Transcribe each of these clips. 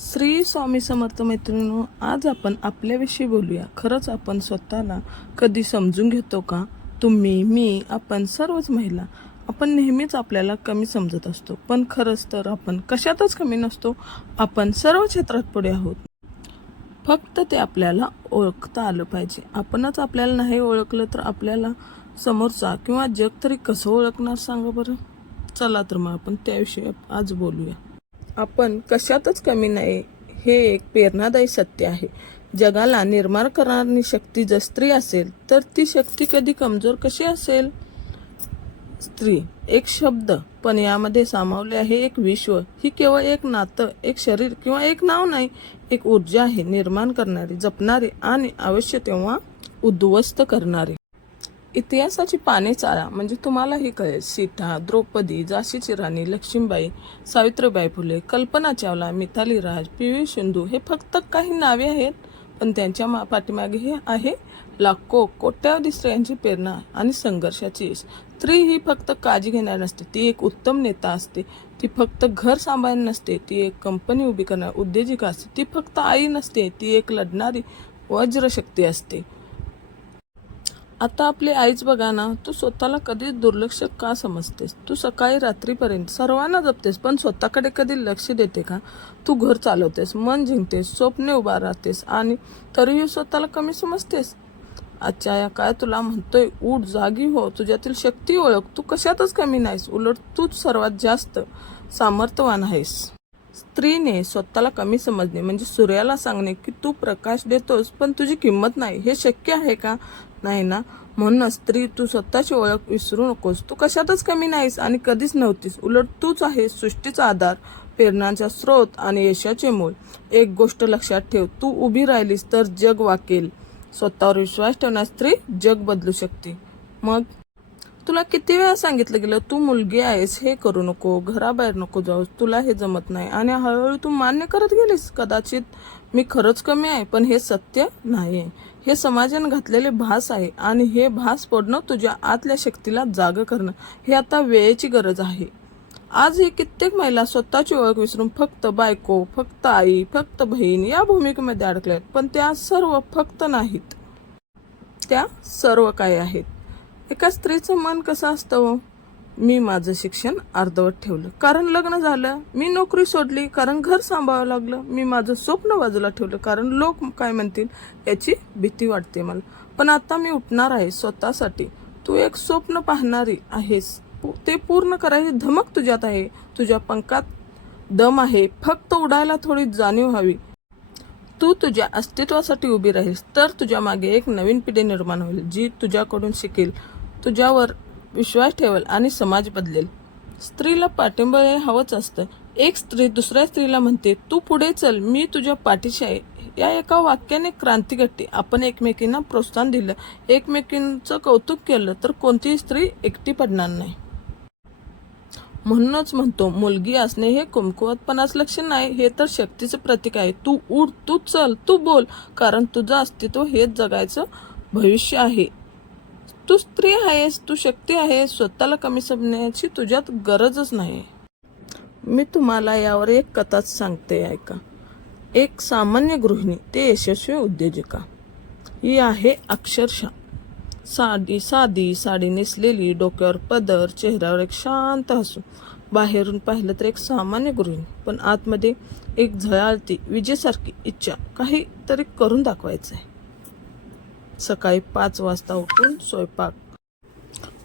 श्री स्वामी समर्थ मैत्रिणींनो आज आपण आपल्याविषयी बोलूया. खरंच आपण स्वतःला कधी समजून घेतो का? तुम्ही मी आपण सर्वच महिला आपण नेहमीच आपल्याला कमी समजत असतो. पण खरंच तर आपण कशातच कमी नसतो आपण सर्व क्षेत्रात पुढे आहोत. फक्त ते आपल्याला ओळखता आलं पाहिजे. आपणच आपल्याला नाही ओळखलं तर आपल्याला समोरचा किंवा जग तरी कसं ओळखणार? सांगा बरं. चला तर मग आपण त्याविषयी आज बोलूया. आपण कशातच कमी नाही. हे एक प्रेरणादायी सत्य आहे. जगाला निर्माण करणारी शक्ती जर स्त्री असेल तर ती शक्ती कधी कमजोर कशी असेल? स्त्री एक शब्द पण यामध्ये सामावले आहे एक विश्व. ही केवळ एक नातं एक शरीर किंवा एक नाव नाही एक ऊर्जा आहे निर्माण करणारी जपणारी आणि आवश्य तेव्हा उद्ध्वस्त करणारी. इतिहासाची पाने चाळा म्हणजे तुम्हालाही कळेल. सीता द्रौपदी झाशीची राणी लक्ष्मीबाई सावित्रीबाई फुले कल्पना चावला मिताली राज पी व्ही सिंधू हे फक्त काही नावे आहेत पण त्यांच्या मा पाठीमागे हे आहे लाखो कोट्यावधी स्त्रियांची प्रेरणा आणि संघर्षाची स्त्री ही फक्त काळजी घेणार नसते ती एक उत्तम नेता असते. ती फक्त घर सांभाळणार नसते ती एक कंपनी उभी करणारी उद्योजिका असते. ती फक्त आई नसते ती एक लढणारी वज्रशक्ती असते. आता आपली आईच बघा ना तू स्वतःला कधीच दुर्लक्ष का समजतेस? तू सकाळी रात्रीपर्यंत सर्वांना जपतेस पण स्वतःकडे कधी लक्ष देते का? तू घर चालवतेस मन जिंकतेस स्वप्ने उभा राहतेस आणि तरीही स्वतःला कमी समजतेस? आजच्या या काय तुला म्हणतोय उठ जागी हो तुझ्यातील शक्ती ओळख तू कशातच कमी नाहीस उलट तूच सर्वात जास्त सामर्थ्यवान आहेस. स्त्रीने स्वतःला कमी समजणे म्हणजे सूर्याला सांगणे की तू प्रकाश देतोस पण तुझी किंमत नाही हे शक्य आहे का? नाही ना? म्हणून स्त्री तू स्वतःची ओळख विसरू नकोस. तू कशातच कमी नाहीस आणि कधीच नव्हतीस. उलट तूच आहेस सृष्टीचा आधार प्रेरणाचा स्रोत आणि यशाचे मूळ. एक गोष्ट लक्षात ठेव तू उभी राहिलीस तर जग वाकेल. स्वतःवर विश्वास ठेवण्यास स्त्री जग बदलू शकते. मग? तुला किती वेळा सांगितलं गेलं तू मुलगी आहेस हे करू नको घराबाहेर नको जाऊस तुला हे जमत नाही. आणि हळूहळू तू मान्य करत गेलीस कदाचित मी खरंच कमी आहे पण हे सत्य नाही हे समाजाने घातलेले भास आहे आणि हे भास पडणं तुझ्या आतल्या शक्तीला जाग करणं हे आता वेळेची गरज आहे. आज ही कित्येक महिला स्वतःची ओळख विसरून फक्त बायको फक्त आई फक्त बहीण या भूमिकेमध्ये अडकल्यात पण त्या सर्व फक्त नाहीत. त्या सर्व काय आहेत. एका स्त्रीचं मन कसं असतं हो? मी माझं शिक्षण अर्धवट ठेवलं. कारण लग्न झालं मी नोकरी सोडली कारण घर सांभाळावं लागलं मी माझं स्वप्न बाजूला ठेवलं कारण लोक काय म्हणतील याची भीती वाटते मला. पण आता मी उठणार आहे स्वतःसाठी. तू एक स्वप्न पाहणारी आहेस. ते पूर्ण करायची धमक तुझ्यात आहे. तुझ्या पंखात दम आहे. फक्त उडायला थोडी जाणीव हवी. तू तुझ्या अस्तित्वासाठी उभी राहीस तर तुझ्या मागे एक नवीन पिढी निर्माण होईल जी तुझ्याकडून शिकेल. तुझ्यावर विश्वास ठेवेल आणि समाज बदलेल. स्त्रीला पाठिंबा हे हवंच असतं. एक स्त्री दुसऱ्या स्त्रीला म्हणते तू पुढे चल मी तुझ्या पाठीशी आहे. या एका वाक्याने क्रांती घडते. आपण एकमेकींना प्रोत्साहन दिलं एकमेकींचं कौतुक केलं तर कोणतीही स्त्री एकटी पडणार नाही. म्हणूनच म्हणतो मुलगी असणे हे कुमकुवतपणाच लक्षण नाही हे तर शक्तीचं प्रतीक आहे. तू उठ तू चल तू बोल कारण तुझं अस्तित्व हेच जगायचं भविष्य आहे. तू स्त्री आहेस तू शक्ती आहेस स्वतःला कमी समजण्याची तुझ्यात गरजच नाही. मी तुम्हाला यावर एक कथाच सांगते ऐका. एक सामान्य गृहिणी ते यशस्वी उद्योजिका. ही आहे अक्षरशः. साडी साधी साडी नेसलेली डोक्यावर पदर चेहऱ्यावर एक शांत हसू. बाहेरून पाहिलं तर एक सामान्य गृहिणी पण आतमध्ये एक झळाळती विजेसारखी इच्छा. काहीतरी करून दाखवायचं आहे सकाळी पाच वाजता उठून स्वयंपाक.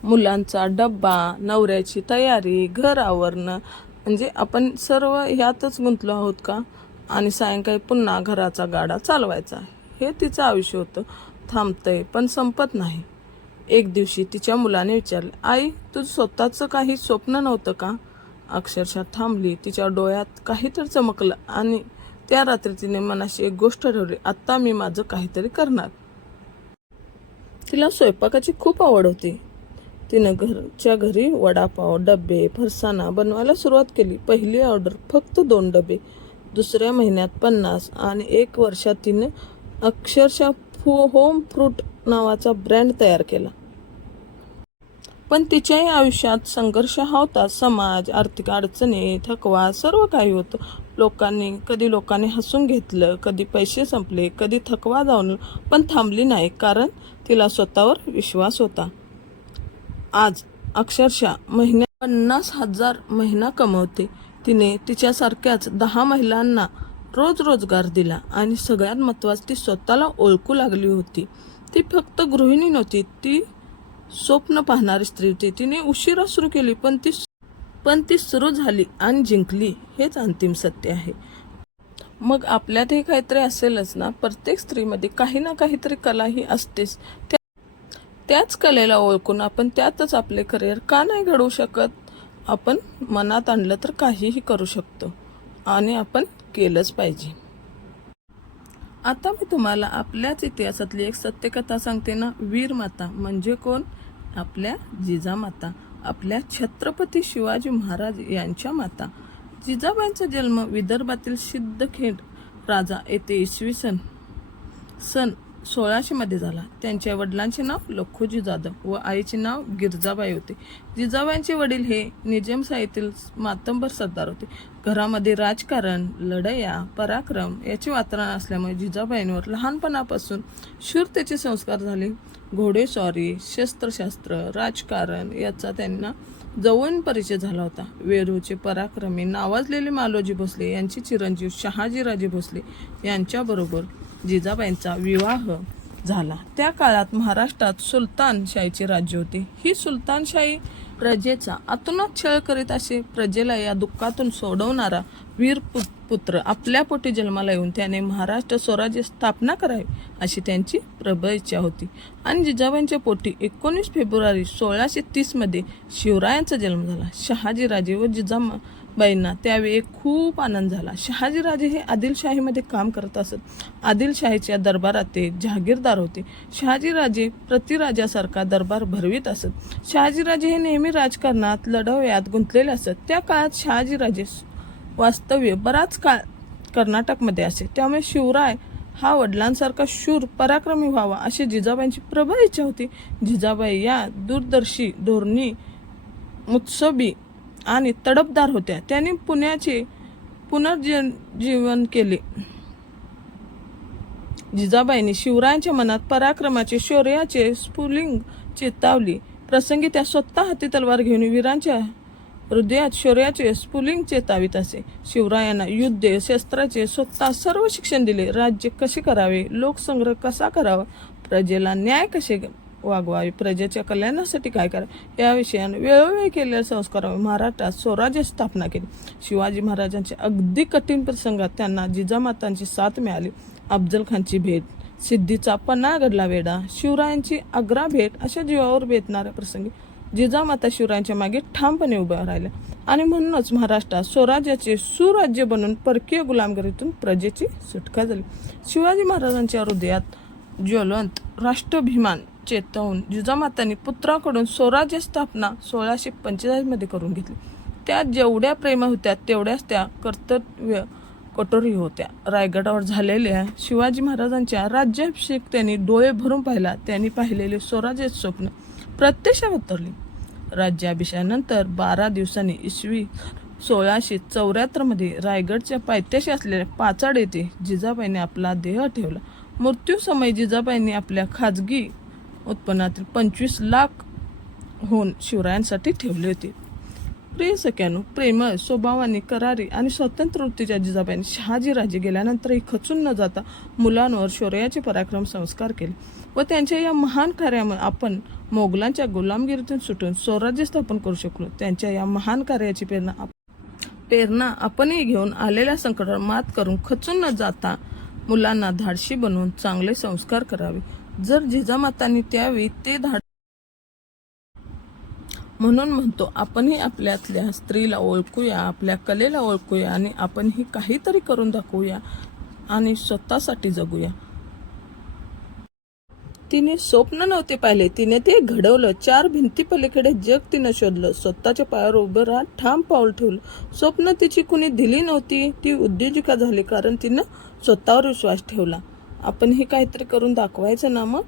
मुलांचा डब्बा नवऱ्याची तयारी घर आवरणं. म्हणजे आपण सर्व ह्यातच गुंतलो आहोत का? आणि सायंकाळी पुन्हा घराचा गाडा चालवायचा. हे तिचं आयुष्य होतं. थांबतंय पण संपत नाही. एक दिवशी तिच्या मुलाने विचारले आई तुझं स्वतःचं काही स्वप्न नव्हतं का? अक्षरशः थांबली. तिच्या डोळ्यात काहीतरी चमकलं आणि त्या रात्री तिने मनाशी एक गोष्ट ठरवली आत्ता मी माझं काहीतरी करणार. तिला स्वयंपाकाची खूप आवड होती. तिनं घरच्या घरी वडापाव डबे फरसाना बनवायला सुरुवात केली. पहिली ऑर्डर फक्त दोन डबे दुसऱ्या महिन्यात पन्नास आणि एक वर्षात तिने अक्षरशः फू होम फ्रूट नावाचा ब्रँड तयार केला. पण तिच्याही आयुष्यात संघर्ष हा होता. समाज आर्थिक अडचणी थकवा सर्व काही होतं. लोकांनी कधी लोकांनी हसून घेतलं कधी पैसे संपले कधी थकवा जाऊन पण थांबली नाही कारण तिला स्वतःवर विश्वास होता. आज अक्षरशः महिन्या पन्नास हजार महिना कमवते. तिने तिच्यासारख्याच दहा महिलांना रोज रोजगार दिला आणि सगळ्यात महत्त्वाची ती स्वतःला ओळखू लागली होती. ती फक्त गृहिणी नव्हती ती स्वप्न पाहणारी स्त्री होती. तिने उशिरा सुरू केली पण ती पण ती सुरू झाली आणि जिंकली. हेच अंतिम सत्य आहे. मग आपल्यातही काहीतरी असेलच ना? प्रत्येक स्त्रीमध्ये काही ना काहीतरी कला ही असतेच. त्या त्याच कलेला ओळखून आपण त्यातच आपले करिअर का नाही घडवू शकत? आपण मनात आणलं तर काहीही करू शकतो. आणि आपण केलंच पाहिजे. आता मी तुम्हाला आपल्याच इतिहासातली एक सत्यकथा सांगते ना. वीर माता म्हणजे कोण? आपल्या जिजामाता आपल्या छत्रपती शिवाजी महाराज यांच्या माता. जिजाबाईंचा जन्म विदर्भातील सिद्धखेड राजा येथे इसवी सन सन सोळाशेमध्ये झाला. त्यांच्या वडिलांचे नाव लखोजी जाधव व आईचे नाव गिरजाबाई होते. जिजाबाईंचे वडील हे निजामशाहीतील मातंबर सरदार होते. घरामध्ये राजकारण लढया पराक्रम याचे वातावरण असल्यामुळे जिजाबाईंवर लहानपणापासून शूरतेचे संस्कार झाले. घोडेस्वारी शस्त्रशास्त्र राजकारण याचा त्यांना जवळून परिचय झाला होता. वेरूळचे पराक्रमी नावाजलेले मालोजी भोसले यांचे चिरंजीव शहाजीराजे भोसले यांच्याबरोबर जिजाबाईंचा विवाह झाला. त्या काळात महाराष्ट्रात सुलतानशाहीचे राज्य होते. ही सुलतानशाही प्रजेचा अतोनात छळ करीत असे प्रजेला या दुःखातून सोडवणारा वीर पुत्र आपल्या पोटी जन्माला येऊन त्याने महाराष्ट्र स्वराज्य स्थापना करावी अशी त्यांची प्रबळ इच्छा होती. आणि जिजाबाईंच्या पोटी एकोणीस फेब्रुवारी सोळाशे तीसमध्ये शिवरायांचा जन्म झाला. शहाजीराजे व बाईंना त्यावेळी एक खूप आनंद झाला. शहाजीराजे हे आदिलशाहीमध्ये काम करत असत. आदिलशाहीच्या दरबारात ते जहागीरदार होते. शहाजीराजे प्रतिराजासारखा दरबार भरवीत असत. शहाजीराजे हे नेहमी राजकारणात लढवयात गुंतलेले असत. त्या काळात शहाजीराजे वास्तव्य बराच काळ कर्नाटकमध्ये असे. त्यामुळे शिवराय हा वडिलांसारखा शूर पराक्रमी व्हावा अशी जिजाबाईंची प्रबळ इच्छा होती. जिजाबाई या दूरदर्शी धोरणी मुत्सबी आणि तडपदार होत्या. त्यांनी पुण्याचे पुनर्जीवन केले. जिजाबाईंनी शिवरायांच्या मनात पराक्रमाचे शौर्याचे स्फुलिंग चेतावली. प्रसंगी त्या स्वतः हाती तलवार घेऊन वीरांच्या हृदयात शौर्याचे स्फुलिंग चेतावित असे. शिवरायांना युद्ध शस्त्राचे स्वतः सर्व शिक्षण दिले. राज्य कसे करावे? लोकसंग्रह कसा करावा? प्रजेला न्याय कसे वागवावी प्रजेच्या कल्याणासाठी काय करावे या विषयाने वेळोवेळी केलेल्या संस्कारामुळे महाराष्ट्रात स्वराज्य स्थापना केली. शिवाजी महाराजांच्या अगदी कठीण प्रसंगात त्यांना जिजामातांची साथ मिळाली. अफजल खानची भेट सिद्धीचा पन्हागडला वेढा शिवरायांची आग्रा भेट अशा जीवावर बेतणाऱ्या प्रसंगी जिजामाता शिवरायांच्या मागे ठामपणे उभ्या राहिल्या. आणि म्हणूनच महाराष्ट्रात स्वराज्याचे सुराज्य बनून परकीय गुलामगिरीतून प्रजेची सुटका झाली. शिवाजी महाराजांच्या हृदयात ज्वलंत राष्ट्राभिमान चेतवून जिजामातांनी पुत्राकडून स्वराज्य स्थापना सोळाशे पंचेचाळीसमध्ये करून घेतली. त्या जेवढ्या प्रेम होत्या तेवढ्याच त्या कर्तव्य कटोरी होत्या. रायगडावर झालेल्या शिवाजी महाराजांच्या राज्याभिषेक त्यांनी डोळे भरून पाहिला. त्यांनी पाहिलेले स्वराज्य स्वप्न प्रत्यक्षात उतरली. राज्याभिषेकानंतर बारा दिवसांनी इसवी सोळाशे चौऱ्याहत्तरमध्ये रायगडच्या पायथ्याशी असलेल्या पाचाड येथे जिजाबाईंनी आपला देह ठेवला. मृत्यूसमयी जिजाबाईंनी आपल्या खाजगी उत्पन्नातील पंचवीस लाख होऊन शिवरायांसाठी ठेवले होते. प्रिय सख्यानो प्रेमळ स्वभावाने करारी आणि स्वतंत्र वृत्तीच्या जिजाबाईंनी शहाजीराजे गेल्यानंतरही खचून न जाता मुलांवर शौर्याचे पराक्रम संस्कार केले व त्यांच्या या महान कार्यामुळे आपण मोगलांच्या गुलामगिरीतून सुटून स्वराज्य स्थापन करू शकलो. त्यांच्या या महान कार्याची प्रेरणा प्रेरणा आपणही घेऊन आलेल्या संकटावर मात करून खचून न जाता मुलांना धाडशी बनवून चांगले संस्कार करावे. जर जिजामातांनी त्यावेळी ते धाड म्हणून म्हणतो आपणही आपल्यातल्या स्त्रीला ओळखूया आपल्या कलेला ओळखूया आणि आपणही काहीतरी करून दाखवूया आणि स्वतःसाठी जगूया. तिने स्वप्न नव्हते पाहिले. तिने ते घडवलं. चार भिंती पलीकडे जग तिनं शोधलं. स्वतःच्या पायावर उभं राहत ठाम पाऊल ठेवलं. स्वप्न तिची कुणी दिली नव्हती. ती उद्योजिका झाली कारण तिनं स्वतःवर विश्वास ठेवला. आपण हे काहीतरी करून दाखवायचं ना मग?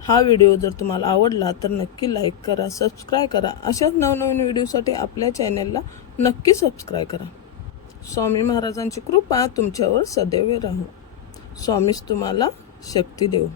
हा व्हिडिओ जर तुम्हाला आवडला तर नक्की लाईक करा सबस्क्राईब करा. अशाच नवनवीन व्हिडिओसाठी आपल्या चॅनलला नक्की सबस्क्राईब करा. स्वामी महाराजांची कृपा तुमच्यावर सदैव राहू. स्वामीच तुम्हाला शक्ती देऊ.